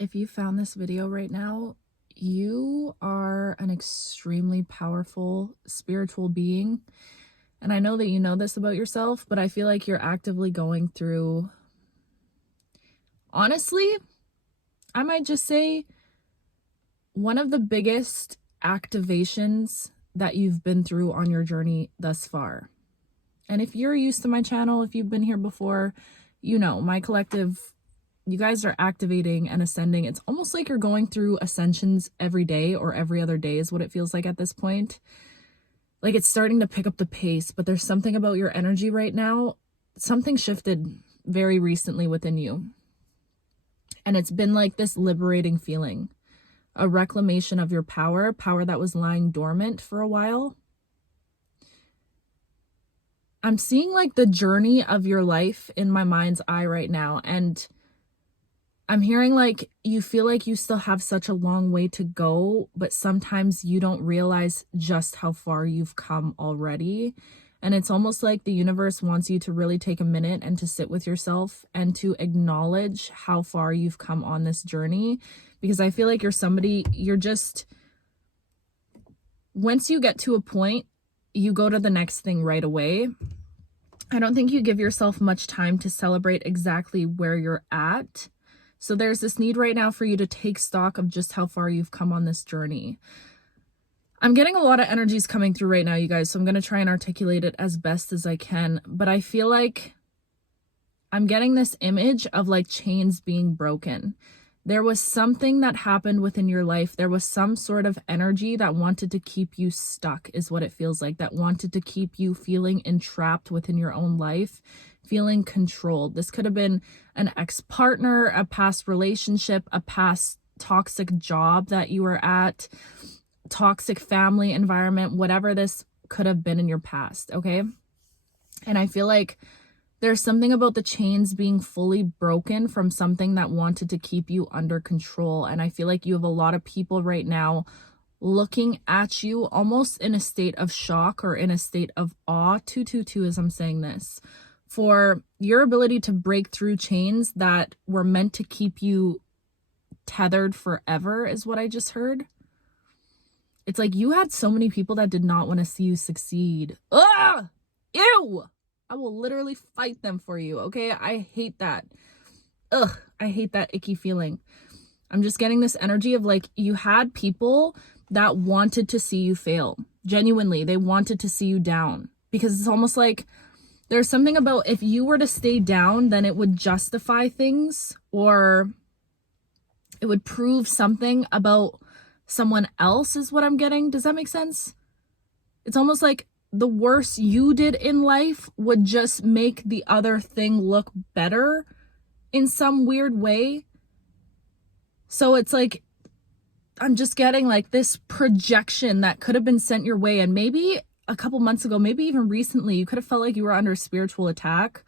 If you found this video right now, you are an extremely powerful spiritual being. And I know that you know this about yourself, but I feel like you're actively going through, honestly, I might just say one of the biggest activations that you've been through on your journey thus far. And if you're used to my channel, if you've been here before, you know, my collective, you guys are activating and ascending. It's almost like you're going through ascensions every day or every other day is what it feels like at this point. Like it's starting to pick up the pace, but there's something about your energy right now. Something shifted very recently within you. And it's been like this liberating feeling, a reclamation of your power that was lying dormant for a while. I'm seeing like the journey of your life in my mind's eye right now. And I'm hearing like you feel like you still have such a long way to go, but sometimes you don't realize just how far you've come already. And it's almost like the universe wants you to really take a minute and to sit with yourself and to acknowledge how far you've come on this journey. Because I feel like you're somebody, you're just, once you get to a point, you go to the next thing right away. I don't think you give yourself much time to celebrate exactly where you're at. So there's this need right now for you to take stock of just how far you've come on this journey. I'm getting a lot of energies coming through right now, you guys, so I'm going to try and articulate it as best as I can. But I feel like I'm getting this image of like chains being broken. There was something that happened within your life. There was some sort of energy that wanted to keep you stuck, is what it feels like, that wanted to keep you feeling entrapped within your own life, feeling controlled. This could have been an ex-partner, a past relationship, a past toxic job that you were at, toxic family environment, whatever this could have been in your past, okay? And I feel like there's something about the chains being fully broken from something that wanted to keep you under control. And I feel like you have a lot of people right now looking at you almost in a state of shock or in a state of awe, 222 as I'm saying this, for your ability to break through chains that were meant to keep you tethered forever is what I just heard. It's like you had so many people that did not want to see you succeed. Ugh! Ew! I will literally fight them for you, okay? I hate that. Ugh, I hate that icky feeling. I'm just getting this energy of like you had people that wanted to see you fail. Genuinely, they wanted to see you down. Because it's almost like there's something about if you were to stay down, then it would justify things or it would prove something about someone else is what I'm getting. Does that make sense? It's almost like the worse you did in life would just make the other thing look better in some weird way. So it's like, I'm just getting like this projection that could have been sent your way. And maybe a couple months ago, maybe even recently, you could have felt like you were under spiritual attack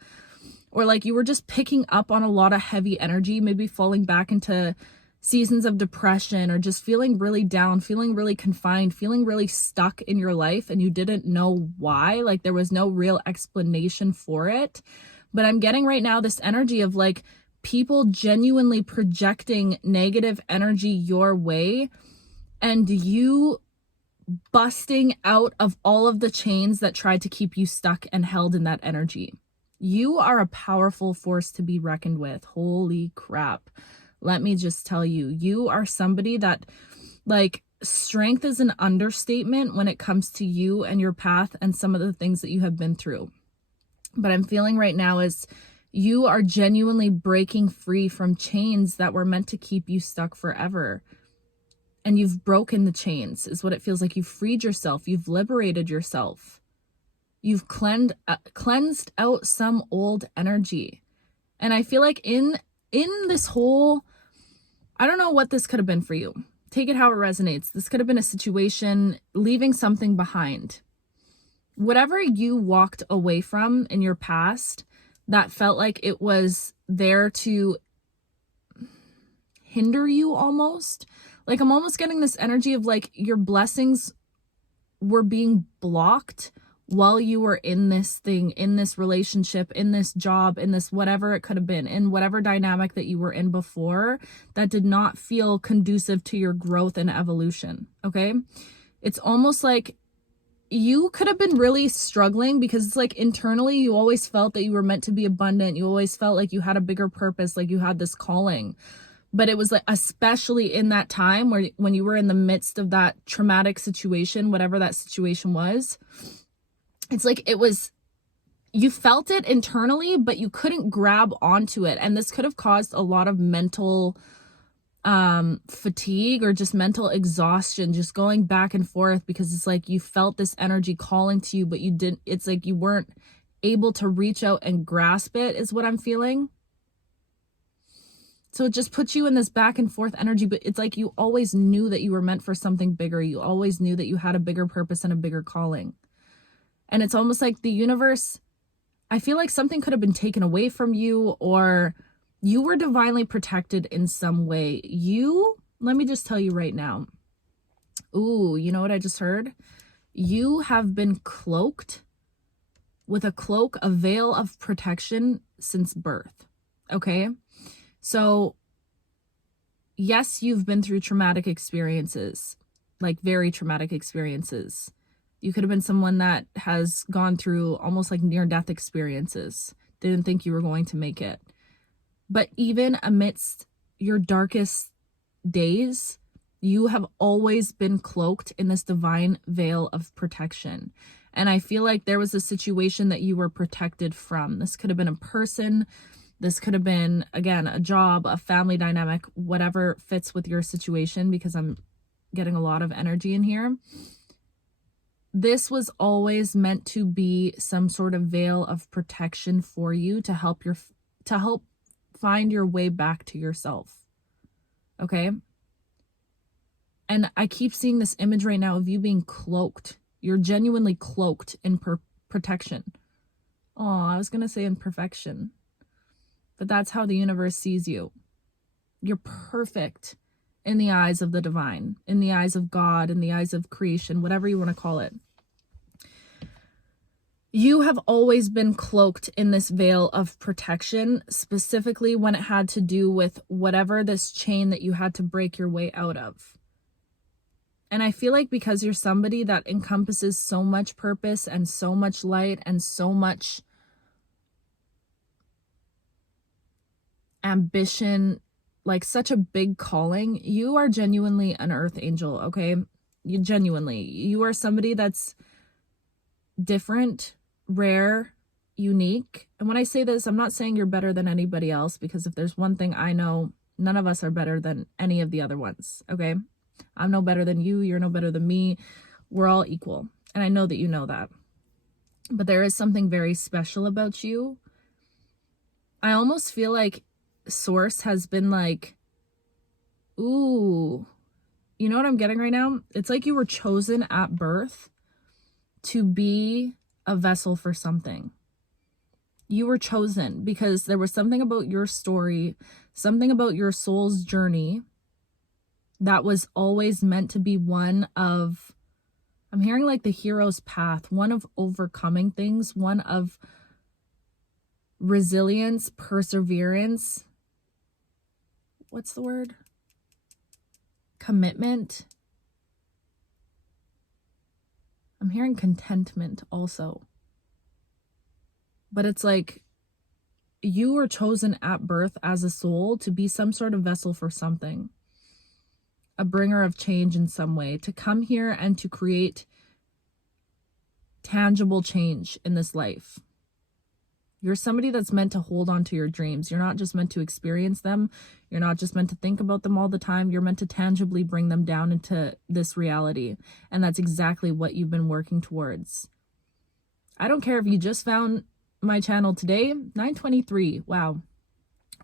or like you were just picking up on a lot of heavy energy, maybe falling back into seasons of depression or just feeling really down, feeling really confined, feeling really stuck in your life and you didn't know why. Like there was no real explanation for it. But I'm getting right now this energy of like people genuinely projecting negative energy your way and you busting out of all of the chains that tried to keep you stuck and held in that energy. You are a powerful force to be reckoned with. Holy crap. Let me just tell you, you are somebody that like strength is an understatement when it comes to you and your path and some of the things that you have been through. But I'm feeling right now is you are genuinely breaking free from chains that were meant to keep you stuck forever. And you've broken the chains is what it feels like. You've freed yourself. You've liberated yourself. You've cleansed out some old energy. And I feel like in this whole, I don't know what this could have been for you. Take it how it resonates. This could have been a situation, leaving something behind. Whatever you walked away from in your past that felt like it was there to hinder you almost. Like I'm almost getting this energy of like your blessings were being blocked while you were in this thing, in this relationship, in this job, in this whatever it could have been, in whatever dynamic that you were in before that did not feel conducive to your growth and evolution, okay? It's almost like you could have been really struggling because it's like internally you always felt that you were meant to be abundant. You always felt like you had a bigger purpose, like you had this calling. But it was like, especially in that time where when you were in the midst of that traumatic situation, whatever that situation was, it's like it was, you felt it internally, but you couldn't grab onto it. And this could have caused a lot of mental fatigue or just mental exhaustion, just going back and forth, because it's like you felt this energy calling to you, but you didn't, it's like you weren't able to reach out and grasp it, is what I'm feeling. So it just puts you in this back and forth energy, but it's like you always knew that you were meant for something bigger. You always knew that you had a bigger purpose and a bigger calling. And it's almost like the universe, I feel like something could have been taken away from you, or you were divinely protected in some way. Let me just tell you right now. Ooh, you know what I just heard? You have been cloaked with a cloak, a veil of protection since birth. Okay? So, yes, you've been through traumatic experiences, like very traumatic experiences. You could have been someone that has gone through almost like near-death experiences. Didn't think you were going to make it. But even amidst your darkest days, you have always been cloaked in this divine veil of protection. And I feel like there was a situation that you were protected from. This could have been a person. This could have been, again, a job, a family dynamic, whatever fits with your situation, because I'm getting a lot of energy in here. This was always meant to be some sort of veil of protection for you to help find your way back to yourself. Okay? And I keep seeing this image right now of you being cloaked. You're genuinely cloaked in protection. Oh, I was going to say in perfection. But that's how the universe sees you. You're perfect in the eyes of the divine, in the eyes of God, in the eyes of creation, whatever you want to call it. You have always been cloaked in this veil of protection, specifically when it had to do with whatever this chain that you had to break your way out of. And I feel like because you're somebody that encompasses so much purpose and so much light and so much ambition, like such a big calling, you are genuinely an earth angel, okay? You are somebody that's different, rare, unique. And when I say this, I'm not saying you're better than anybody else, because if there's one thing I know, none of us are better than any of the other ones, okay? I'm no better than you, you're no better than me. We're all equal. And I know that you know that. But there is something very special about you. I almost feel like Source has been like, ooh, you know what I'm getting right now? It's like you were chosen at birth to be a vessel for something. You were chosen because there was something about your story, something about your soul's journey that was always meant to be one of, I'm hearing like the hero's path, one of overcoming things, one of resilience, perseverance. What's the word? Commitment. I'm hearing contentment also. But it's like you were chosen at birth as a soul to be some sort of vessel for something. A bringer of change in some way. To come here and to create tangible change in this life. You're somebody that's meant to hold on to your dreams. You're not just meant to experience them. You're not just meant to think about them all the time. You're meant to tangibly bring them down into this reality. And that's exactly what you've been working towards. I don't care if you just found my channel today, 9:23, wow.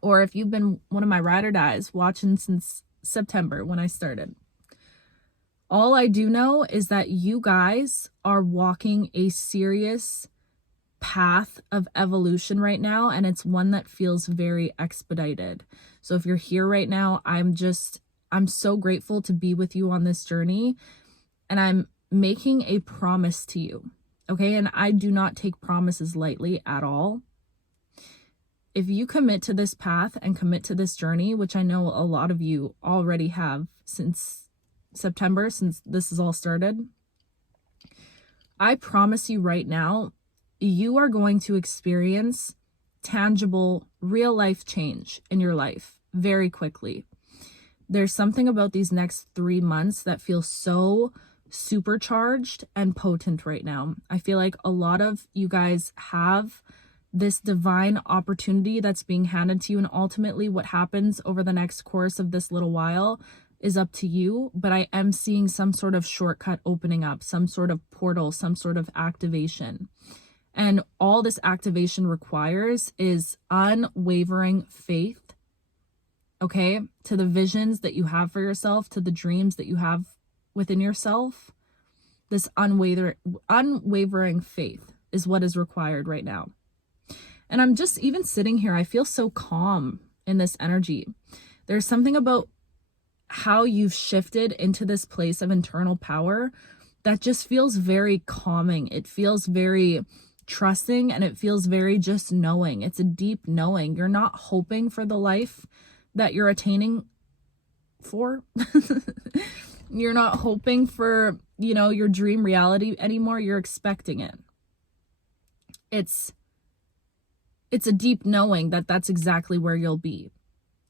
Or if you've been one of my ride or dies watching since September when I started. All I do know is that you guys are walking a serious path of evolution right now, and it's one that feels very expedited. So if you're here right now, I'm so grateful to be with you on this journey, and I'm making a promise to you, Okay, and I do not take promises lightly at all. If you commit to this path and commit to this journey, which I know a lot of you already have since September, since this has all started, I promise you right now, you are going to experience tangible, real life change in your life very quickly. There's something about these next 3 months that feels so supercharged and potent right now. I feel like a lot of you guys have this divine opportunity that's being handed to you, and ultimately what happens over the next course of this little while is up to you, but I am seeing some sort of shortcut opening up, some sort of portal, some sort of activation. And all this activation requires is unwavering faith, okay, to the visions that you have for yourself, to the dreams that you have within yourself. This unwavering faith is what is required right now. And I'm just even sitting here, I feel so calm in this energy. There's something about how you've shifted into this place of internal power that just feels very calming. It feels very trusting, and it feels very just knowing. It's a deep knowing. You're not hoping for the life that you're attaining for. You're not hoping for, your dream reality anymore. You're expecting it. It's a deep knowing that that's exactly where you'll be.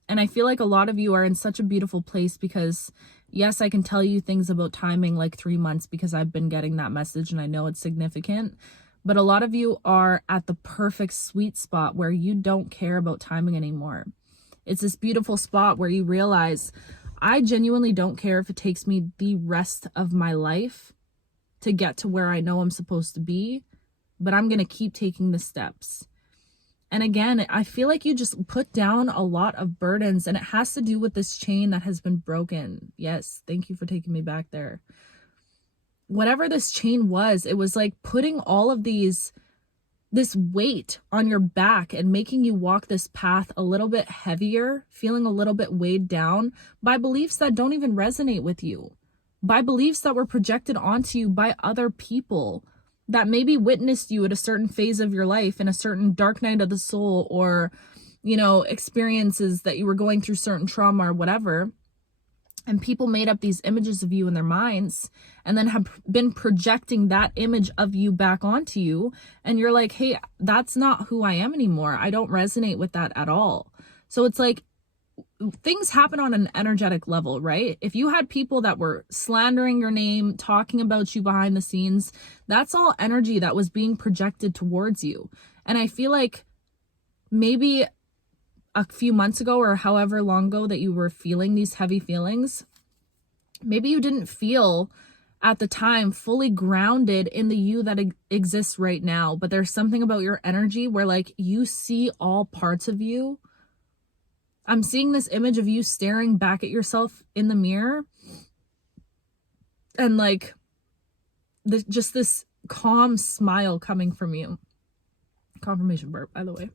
And I feel like a lot of you are in such a beautiful place because, yes, I can tell you things about timing like 3 months because I've been getting that message and I know it's significant. But a lot of you are at the perfect sweet spot where you don't care about timing anymore. It's this beautiful spot where you realize, I genuinely don't care if it takes me the rest of my life to get to where I know I'm supposed to be, but I'm going to keep taking the steps. And again, I feel like you just put down a lot of burdens, and it has to do with this chain that has been broken. Yes, thank you for taking me back there. Whatever this chain was, it was like putting all of this weight on your back and making you walk this path a little bit heavier, feeling a little bit weighed down by beliefs that don't even resonate with you, by beliefs that were projected onto you by other people that maybe witnessed you at a certain phase of your life, in a certain dark night of the soul, or, experiences that you were going through, certain trauma or whatever. And people made up these images of you in their minds and then have been projecting that image of you back onto you. And you're like, hey, that's not who I am anymore. I don't resonate with that at all. So it's like, things happen on an energetic level, right? If you had people that were slandering your name, talking about you behind the scenes, that's all energy that was being projected towards you. And I feel like maybe a few months ago or however long ago that you were feeling these heavy feelings, maybe you didn't feel at the time fully grounded in the you that exists right now. But there's something about your energy where like you see all parts of you. I'm seeing this image of you staring back at yourself in the mirror and like just this calm smile coming from you. Confirmation burp, by the way.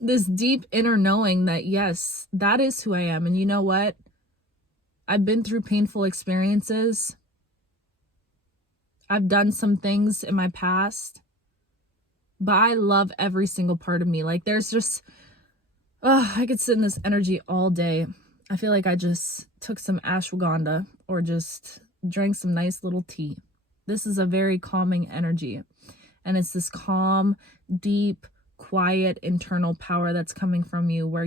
This deep inner knowing that, yes, that is who I am. And you know what? I've been through painful experiences. I've done some things in my past, but I love every single part of me. Like there's just, I could sit in this energy all day. I feel like I just took some ashwagandha or just drank some nice little tea. This is a very calming energy. And it's this calm, deep, quiet, internal power that's coming from you where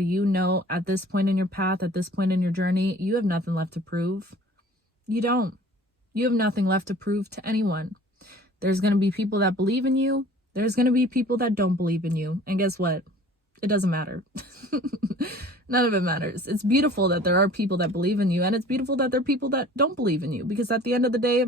at this point in your path, at this point in your journey, you have nothing left to prove. You don't. You have nothing left to prove to anyone. There's going to be people that believe in you. There's going to be people that don't believe in you. And guess what? It doesn't matter. None of it matters. It's beautiful that there are people that believe in you, and it's beautiful that there are people that don't believe in you, because at the end of the day,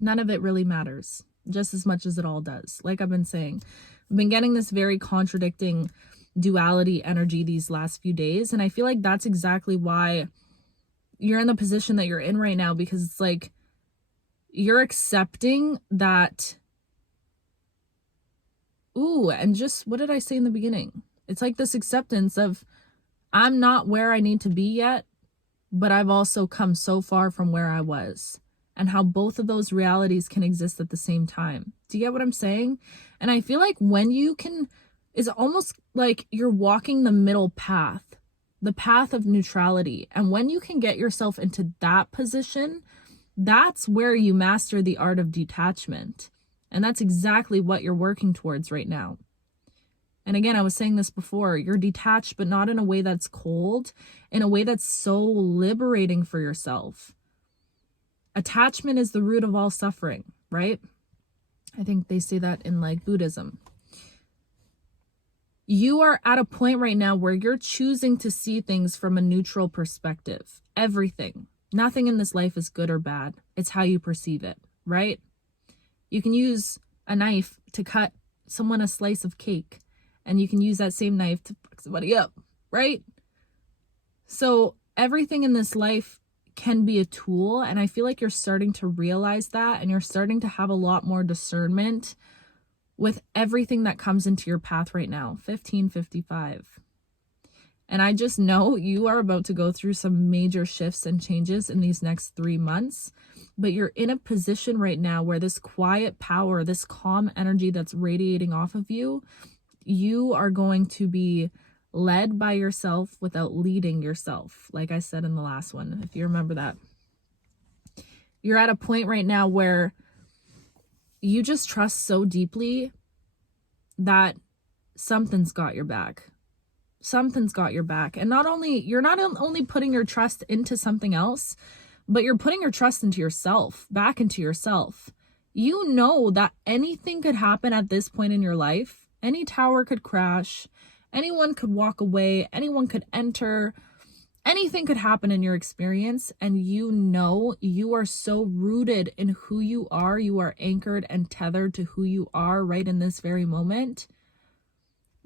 none of it really matters just as much as it all does. Like I've been saying, I've been getting this very contradicting duality energy these last few days, and I feel like that's exactly why you're in the position that you're in right now, because it's like you're accepting that. And just what did I say in the beginning? It's like this acceptance of, I'm not where I need to be yet, but I've also come so far from where I was. and how both of those realities can exist at the same time. Do you get what I'm saying? And I feel like when you can, it's almost like you're walking the middle path, the path of neutrality. And when you can get yourself into that position, that's where you master the art of detachment. And that's exactly what you're working towards right now. And again, I was saying this before, you're detached, but not in a way that's cold, in a way that's so liberating for yourself. Attachment is the root of all suffering, right? I think they say that in like Buddhism. You are at a point right now where you're choosing to see things from a neutral perspective. Everything. Nothing in this life is good or bad. It's how you perceive it, right? You can use a knife to cut someone a slice of cake, and you can use that same knife to fuck somebody up, right? So everything in this life can be a tool, and I feel like you're starting to realize that, and you're starting to have a lot more discernment with everything that comes into your path right now. 1555. And I just know you are about to go through some major shifts and changes in these next 3 months, but you're in a position right now where this quiet power, this calm energy that's radiating off of you, you are going to be led by yourself without leading yourself. Like I said in the last one, if you remember that. You're at a point right now where you just trust so deeply that something's got your back. Something's got your back. And you're not only putting your trust into something else, but you're putting your trust into yourself, back into yourself. You know that anything could happen at this point in your life. Any tower could crash. Anyone could walk away. Anyone could enter. Anything could happen in your experience. And you know you are so rooted in who you are. You are anchored and tethered to who you are right in this very moment.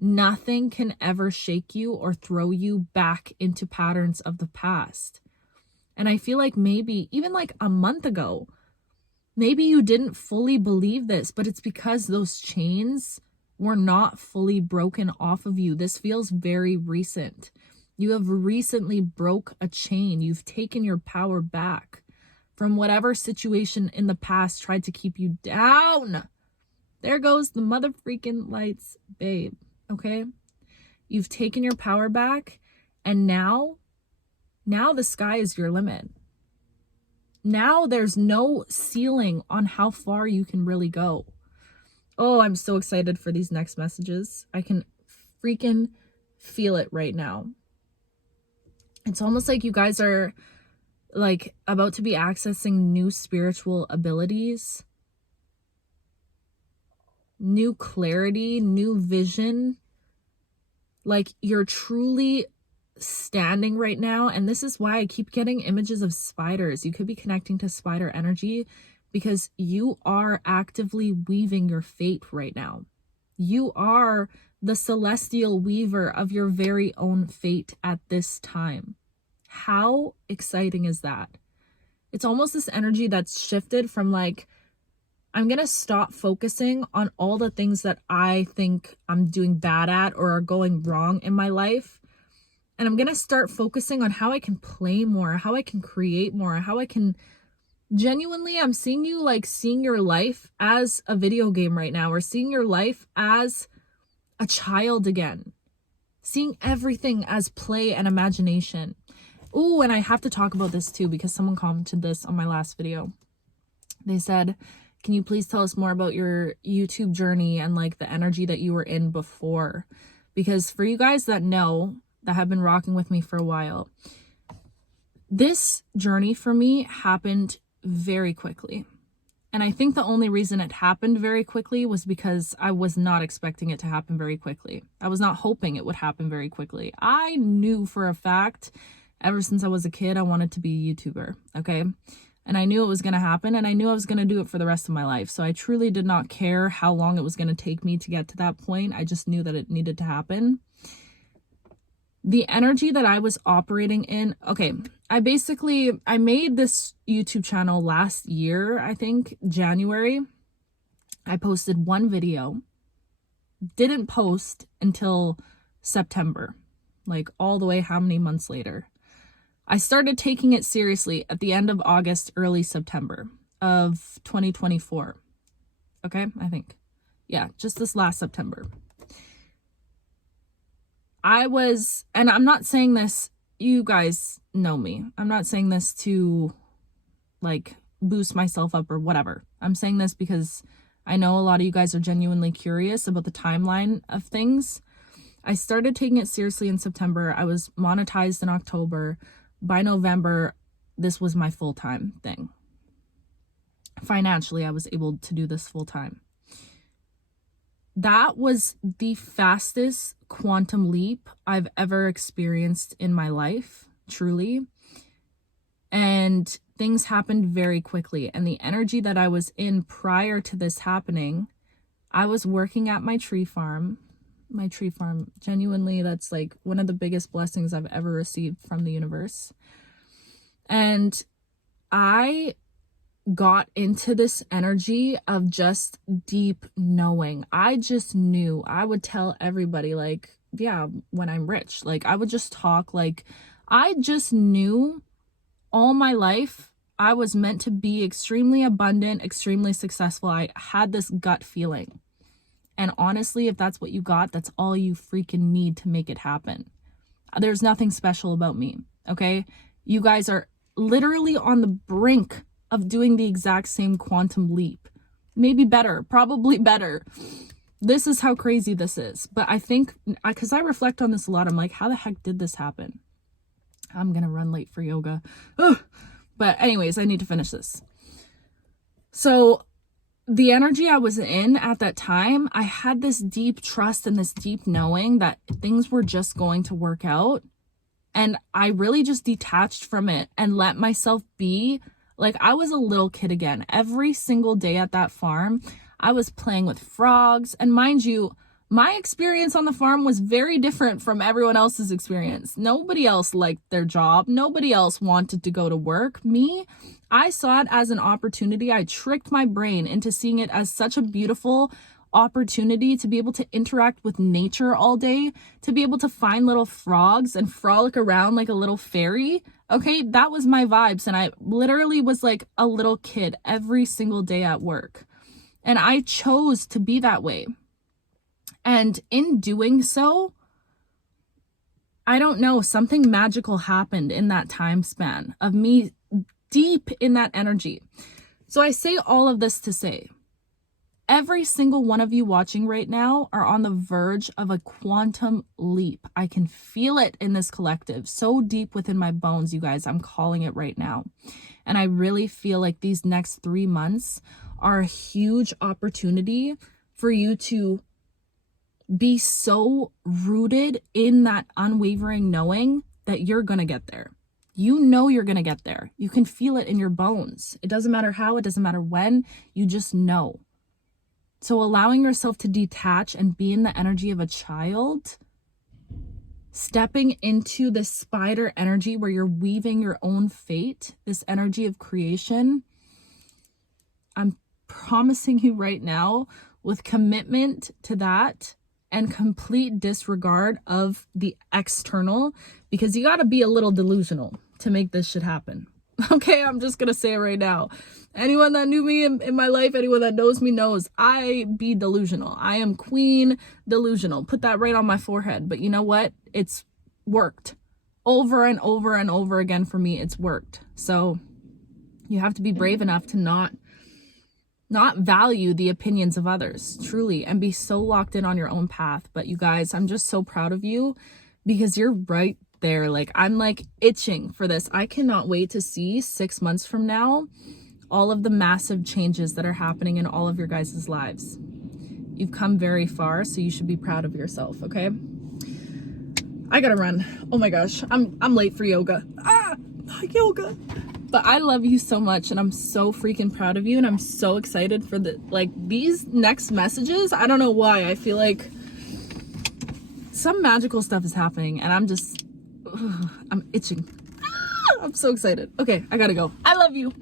Nothing can ever shake you or throw you back into patterns of the past. And I feel like maybe even like a month ago, maybe you didn't fully believe this, but it's because those chains were not fully broken off of you. This feels very recent. You have recently broke a chain. You've taken your power back from whatever situation in the past tried to keep you down. There goes the mother freaking lights, babe. Okay? You've taken your power back, and now the sky is your limit. Now there's no ceiling on how far you can really go. Oh, I'm so excited for these next messages. I can freaking feel it right now. It's almost like you guys are like about to be accessing new spiritual abilities, new clarity, new vision. Like you're truly standing right now. And this is why I keep getting images of spiders. You could be connecting to spider energy because you are actively weaving your fate right now. You are the celestial weaver of your very own fate at this time. How exciting is that? It's almost this energy that's shifted from like, I'm going to stop focusing on all the things that I think I'm doing bad at or are going wrong in my life. And I'm going to start focusing on how I can play more, how I can create more, how I can genuinely, I'm seeing you like seeing your life as a video game right now, or seeing your life as a child again, seeing everything as play and imagination. Oh, and I have to talk about this too, because someone commented this on my last video. They said, can you please tell us more about your YouTube journey and like the energy that you were in before? Because for you guys that know, that have been rocking with me for a while, this journey for me happened very quickly. And I think the only reason it happened very quickly was because I was not expecting it to happen very quickly. I was not hoping it would happen very quickly. I knew for a fact, ever since I was a kid, I wanted to be a YouTuber, okay? And I knew it was going to happen, and I knew I was going to do it for the rest of my life. So I truly did not care how long it was going to take me to get to that point. I just knew that it needed to happen. The energy that I was operating in, okay, I made this YouTube channel last year, I think, January. I posted one video, didn't post until September, like all the way how many months later. I started taking it seriously at the end of August, early September. of 2024. Okay, I think. Yeah, just this last September. And I'm not saying this, you guys know me. I'm not saying this to like boost myself up or whatever. I'm saying this because I know a lot of you guys are genuinely curious about the timeline of things. I started taking it seriously in September. I was monetized in October. By November, this was my full-time thing. Financially, I was able to do this full-time. That was the fastest quantum leap I've ever experienced in my life, truly. And things happened very quickly. And the energy that I was in prior to this happening, I was working at my tree farm. My tree farm, genuinely, that's like one of the biggest blessings I've ever received from the universe. And I got into this energy of just deep knowing. I just knew. I would tell everybody, like, yeah, when I'm rich, like I would just talk, like I just knew all my life I was meant to be extremely abundant, extremely successful. I had this gut feeling. And honestly, if that's what you got, that's all you freaking need to make it happen. There's nothing special about me, okay? You guys are literally on the brink of doing the exact same quantum leap. Maybe better, probably better. This is how crazy this is. But I think, because I reflect on this a lot, I'm like, how the heck did this happen? I'm going to run late for yoga. Ugh. But anyways, I need to finish this. So the energy I was in at that time, I had this deep trust and this deep knowing that things were just going to work out. And I really just detached from it and let myself be like I was a little kid again. Every single day at that farm, I was playing with frogs. And mind you, my experience on the farm was very different from everyone else's experience. Nobody else liked their job. Nobody else wanted to go to work. Me, I saw it as an opportunity. I tricked my brain into seeing it as such a beautiful opportunity to be able to interact with nature all day, to be able to find little frogs and frolic around like a little fairy. Okay, that was my vibes. And I literally was like a little kid every single day at work. And I chose to be that way. And in doing so, I don't know, something magical happened in that time span of me deep in that energy. So I say all of this to say, every single one of you watching right now are on the verge of a quantum leap. I can feel it in this collective, so deep within my bones, you guys. I'm calling it right now. And I really feel like these next 3 months are a huge opportunity for you to be so rooted in that unwavering knowing that you're going to get there. You know you're going to get there. You can feel it in your bones. It doesn't matter how, it doesn't matter when, you just know. So allowing yourself to detach and be in the energy of a child, stepping into this spider energy where you're weaving your own fate, this energy of creation, I'm promising you right now, with commitment to that and complete disregard of the external, because you got to be a little delusional to make this shit happen. Okay, I'm just going to say it right now. Anyone that knew me in my life, anyone that knows me knows I be delusional. I am queen delusional. Put that right on my forehead. But you know what? It's worked over and over and over again for me. It's worked. So you have to be brave enough to not value the opinions of others, truly, and be so locked in on your own path. But you guys, I'm just so proud of you because you're right there. Like, I'm like itching for this. I cannot wait to see 6 months from now all of the massive changes that are happening in all of your guys' lives. You've come very far, so you should be proud of yourself, okay? I gotta run. Oh my gosh, I'm late for yoga. Yoga. But I love you so much, and I'm so freaking proud of you, and I'm so excited for these next messages. I don't know why. I feel like some magical stuff is happening, and I'm itching. I'm so excited. Okay, I gotta go. I love you.